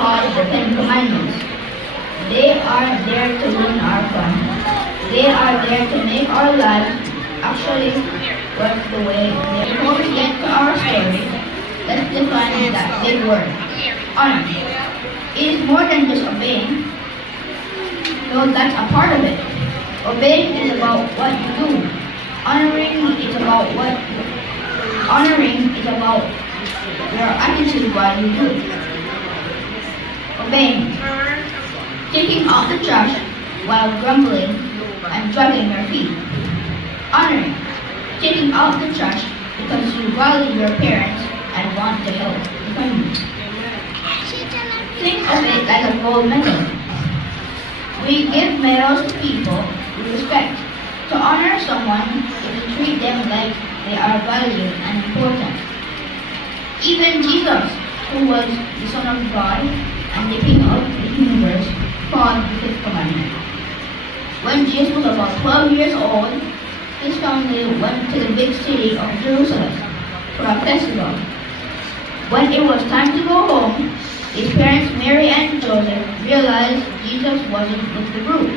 called the Ten Commandments. They are there to ruin our fun. They are there to make our lives actually work the way. Before we get to our story, let's define that big word, honor. It is more than just obeying. No, that's a part of it. Obeying is about what you do. Honoring is about your attitude while you do it. Obeying. Taking out the trash while grumbling and dragging your feet. Honoring. Taking out the trash because you value your parents and want to help the family. Think of it like a gold medal. We give medals to people we respect. To honor someone is to treat them like they are valued and important. Even Jesus, who was the Son of God and the King of the universe, called the fifth commandment. When Jesus was about 12 years old, his family went to the big city of Jerusalem for a festival. When it was time to go home, his parents Mary and Joseph realized Jesus wasn't with the group.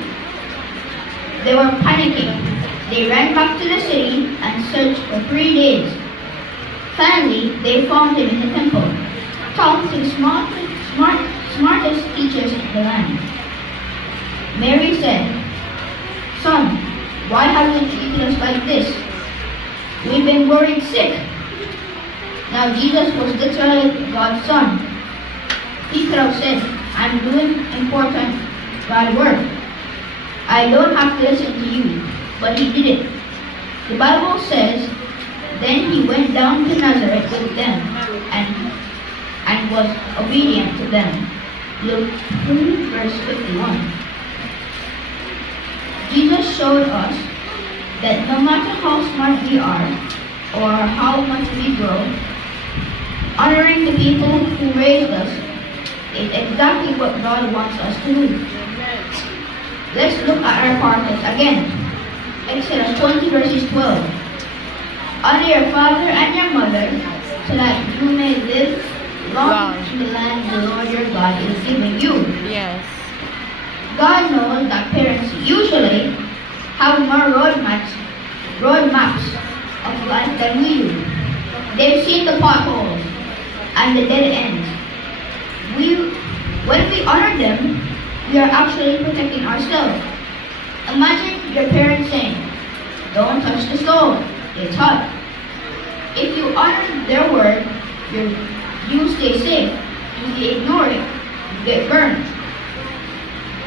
They were panicking. They ran back to the city and searched for 3 days. Finally, they found him in the temple, talking to the smartest teachers in the land. Mary said, "Son, why have you treated us like this? We've been worried sick." Now Jesus was literally God's son. He could have said, "I'm doing important God work. I don't have to listen to you," but he didn't. The Bible says, then he went down to Nazareth with them and was obedient to them. Luke 2, verse 51. Jesus showed us that no matter how smart we are or how much we grow, honoring the people who raised us is exactly what God wants us to do. Let's look at our purpose again. Exodus 20 verses 12. Honor your father and your mother so that you may live long in the land the Lord your God is giving you. Yes. God knows that parents usually have more roadmaps of life than we do. They've seen the potholes and the dead ends. When we honor them, we are actually protecting ourselves. Imagine your parents saying, "Don't touch the stove, it's hot." If you honor their word, you stay safe. If you ignore it, you get burned.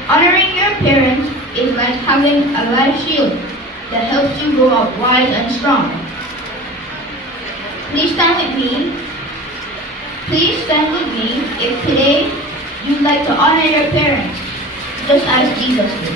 Honoring your parents is like having a life shield that helps you grow up wise and strong. Please stand with me. Please stand with me if today you'd like to honor your parents, just as Jesus did.